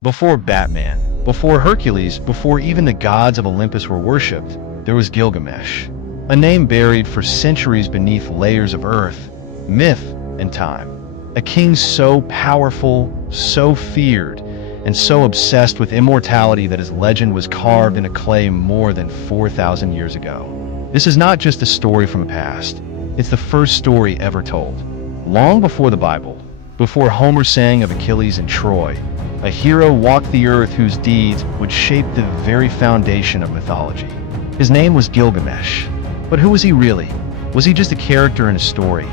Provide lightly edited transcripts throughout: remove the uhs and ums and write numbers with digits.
Before Batman, before Hercules, before even the gods of Olympus were worshipped, there was Gilgamesh, a name buried for centuries beneath layers of earth, myth, and time. A king so powerful, so feared, and so obsessed with immortality that his legend was carved in a clay more than 4,000 years ago. This is not just a story from the past, it's the first story ever told. Long before the Bible, before Homer sang of Achilles and Troy, a hero walked the earth whose deeds would shape the very foundation of mythology. His name was Gilgamesh. But who was he really? Was he just a character in a story?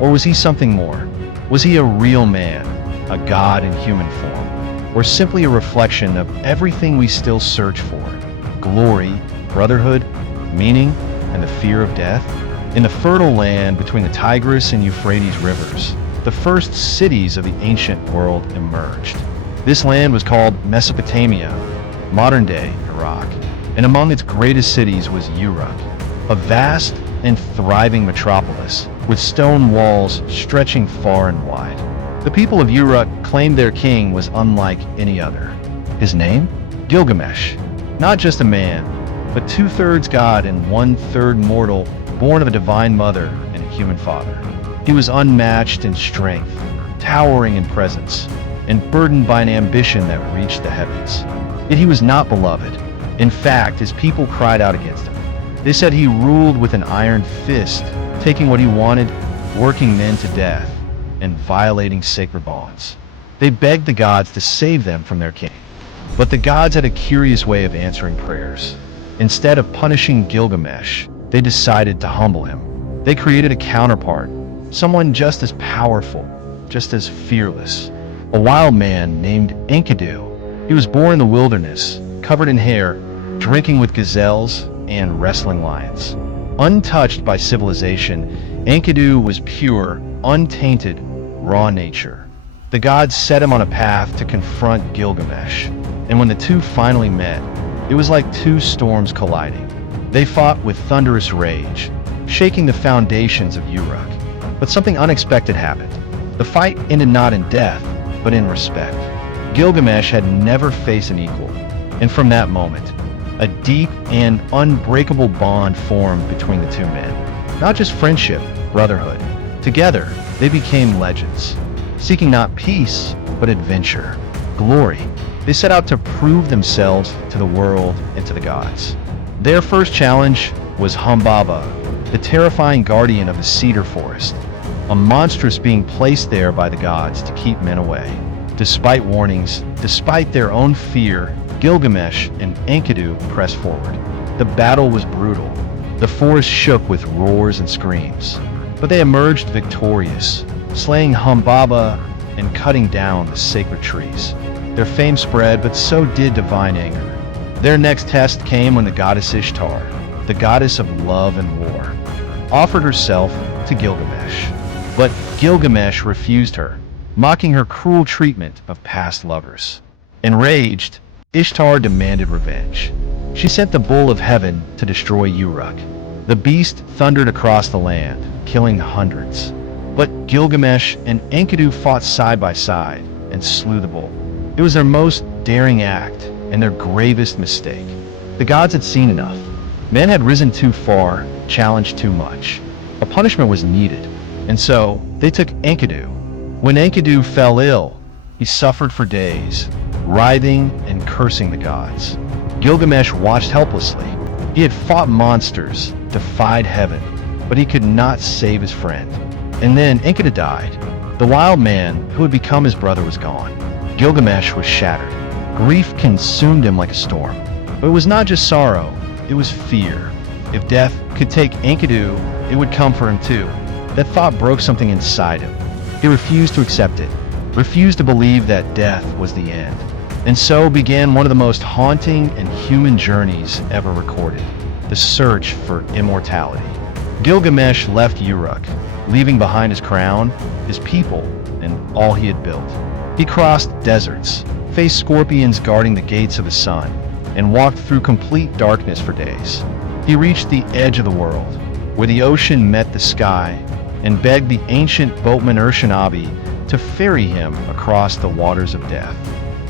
Or was he something more? Was he a real man, a god in human form? Or simply a reflection of everything we still search for? Glory, brotherhood, meaning, and the fear of death? In the fertile land between the Tigris and Euphrates rivers, the first cities of the ancient world emerged. This land was called Mesopotamia, modern-day Iraq, and among its greatest cities was Uruk, a vast and thriving metropolis with stone walls stretching far and wide. The people of Uruk claimed their king was unlike any other. His name? Gilgamesh. Not just a man, but 2/3 god and 1/3 mortal, born of a divine mother and a human father. He was unmatched in strength, towering in presence, and burdened by an ambition that reached the heavens. Yet he was not beloved. In fact, his people cried out against him. They said he ruled with an iron fist, taking what he wanted, working men to death, and violating sacred bonds. They begged the gods to save them from their king. But the gods had a curious way of answering prayers. Instead of punishing Gilgamesh, they decided to humble him. They created a counterpart, someone just as powerful, just as fearless. A wild man named Enkidu. He was born in the wilderness, covered in hair, drinking with gazelles and wrestling lions. Untouched by civilization, Enkidu was pure, untainted, raw nature. The gods set him on a path to confront Gilgamesh, and when the two finally met, it was like two storms colliding. They fought with thunderous rage, shaking the foundations of Uruk. But something unexpected happened. The fight ended not in death, but in respect. Gilgamesh had never faced an equal, and from that moment, a deep and unbreakable bond formed between the two men. Not just friendship, brotherhood. Together, they became legends, seeking not peace, but adventure, glory. They set out to prove themselves to the world and to the gods. Their first challenge was Humbaba, the terrifying guardian of the cedar forest, a monstrous being placed there by the gods to keep men away. Despite warnings, despite their own fear, Gilgamesh and Enkidu pressed forward. The battle was brutal. The forest shook with roars and screams. But they emerged victorious, slaying Humbaba and cutting down the sacred trees. Their fame spread, but so did divine anger. Their next test came when the goddess Ishtar, the goddess of love and war, offered herself to Gilgamesh. But Gilgamesh refused her, mocking her cruel treatment of past lovers. Enraged, Ishtar demanded revenge. She sent the bull of heaven to destroy Uruk. The beast thundered across the land, killing hundreds. But Gilgamesh and Enkidu fought side by side and slew the bull. It was their most daring act and their gravest mistake. The gods had seen enough. Men had risen too far, challenged too much. A punishment was needed, and so they took Enkidu. When Enkidu fell ill, he suffered for days, writhing and cursing the gods. Gilgamesh watched helplessly. He had fought monsters, defied heaven, but he could not save his friend. And then Enkidu died. The wild man who had become his brother was gone. Gilgamesh was shattered. Grief consumed him like a storm. But it was not just sorrow, it was fear. If death could take Enkidu, it would come for him too. That thought broke something inside him. He refused to accept it, refused to believe that death was the end. And so began one of the most haunting and human journeys ever recorded, the search for immortality. Gilgamesh left Uruk, leaving behind his crown, his people, and all he had built. He crossed deserts, faced scorpions guarding the gates of the sun, and walked through complete darkness for days. He reached the edge of the world, where the ocean met the sky, and begged the ancient boatman Urshanabi to ferry him across the waters of death.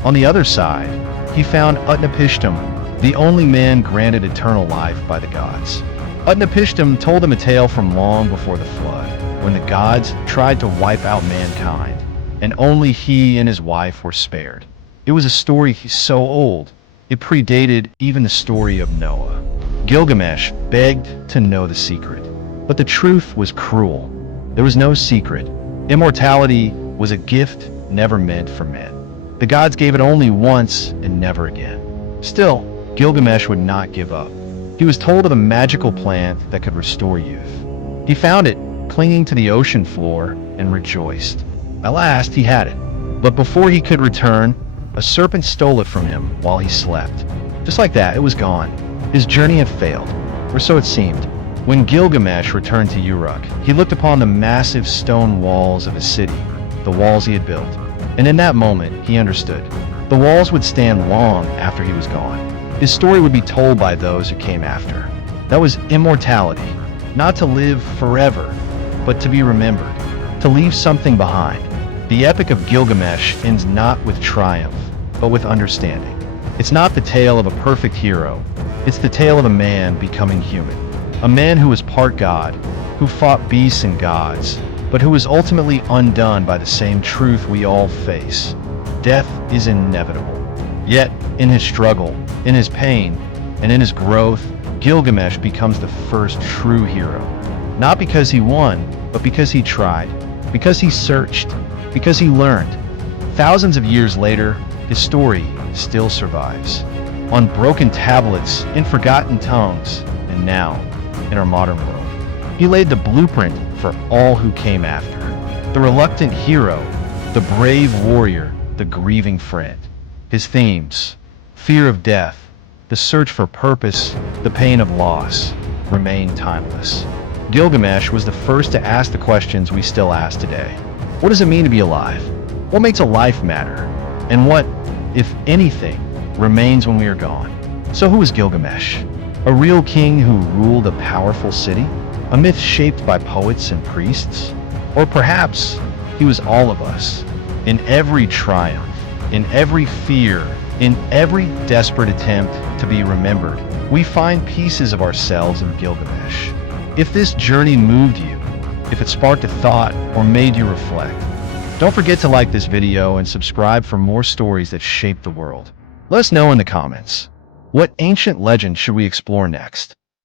On the other side, he found Utnapishtim, the only man granted eternal life by the gods. Utnapishtim told him a tale from long before the flood, when the gods tried to wipe out mankind, and only he and his wife were spared. It was a story so old, it predated even the story of Noah. Gilgamesh begged to know the secret, but the truth was cruel. There was no secret. Immortality was a gift never meant for men. The gods gave it only once and never again. Still, Gilgamesh would not give up. He was told of a magical plant that could restore youth. He found it, clinging to the ocean floor, and rejoiced. At last, he had it. But before he could return, a serpent stole it from him while he slept. Just like that, it was gone. His journey had failed, or so it seemed. When Gilgamesh returned to Uruk, he looked upon the massive stone walls of his city, the walls he had built. And in that moment, he understood. The walls would stand long after he was gone. His story would be told by those who came after. That was immortality. Not to live forever, but to be remembered. To leave something behind. The Epic of Gilgamesh ends not with triumph, but with understanding. It's not the tale of a perfect hero. It's the tale of a man becoming human. A man who was part god, who fought beasts and gods, but who was ultimately undone by the same truth we all face. Death is inevitable. Yet, in his struggle, in his pain, and in his growth, Gilgamesh becomes the first true hero. Not because he won, but because he tried, because he searched, because he learned. Thousands of years later, his story still survives. On broken tablets, in forgotten tongues, and now, in our modern world. He laid the blueprint for all who came after. The reluctant hero, the brave warrior, the grieving friend. His themes, fear of death, the search for purpose, the pain of loss, remain timeless. Gilgamesh was the first to ask the questions we still ask today. What does it mean to be alive? What makes a life matter? And what, if anything, remains when we are gone? So who is Gilgamesh? A real king who ruled a powerful city? A myth shaped by poets and priests? Or perhaps he was all of us, in every triumph, in every fear, in every desperate attempt to be remembered. We find pieces of ourselves in Gilgamesh. If this journey moved you, if it sparked a thought or made you reflect, don't forget to like this video and subscribe for more stories that shape the world. Let us know in the comments. What ancient legend should we explore next?